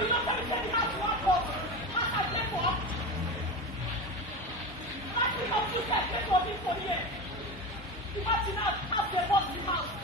you don't tell me the house you want for. House I pay for. Last week of 2 steps, pay for this for here. You want to now have the boss in the house.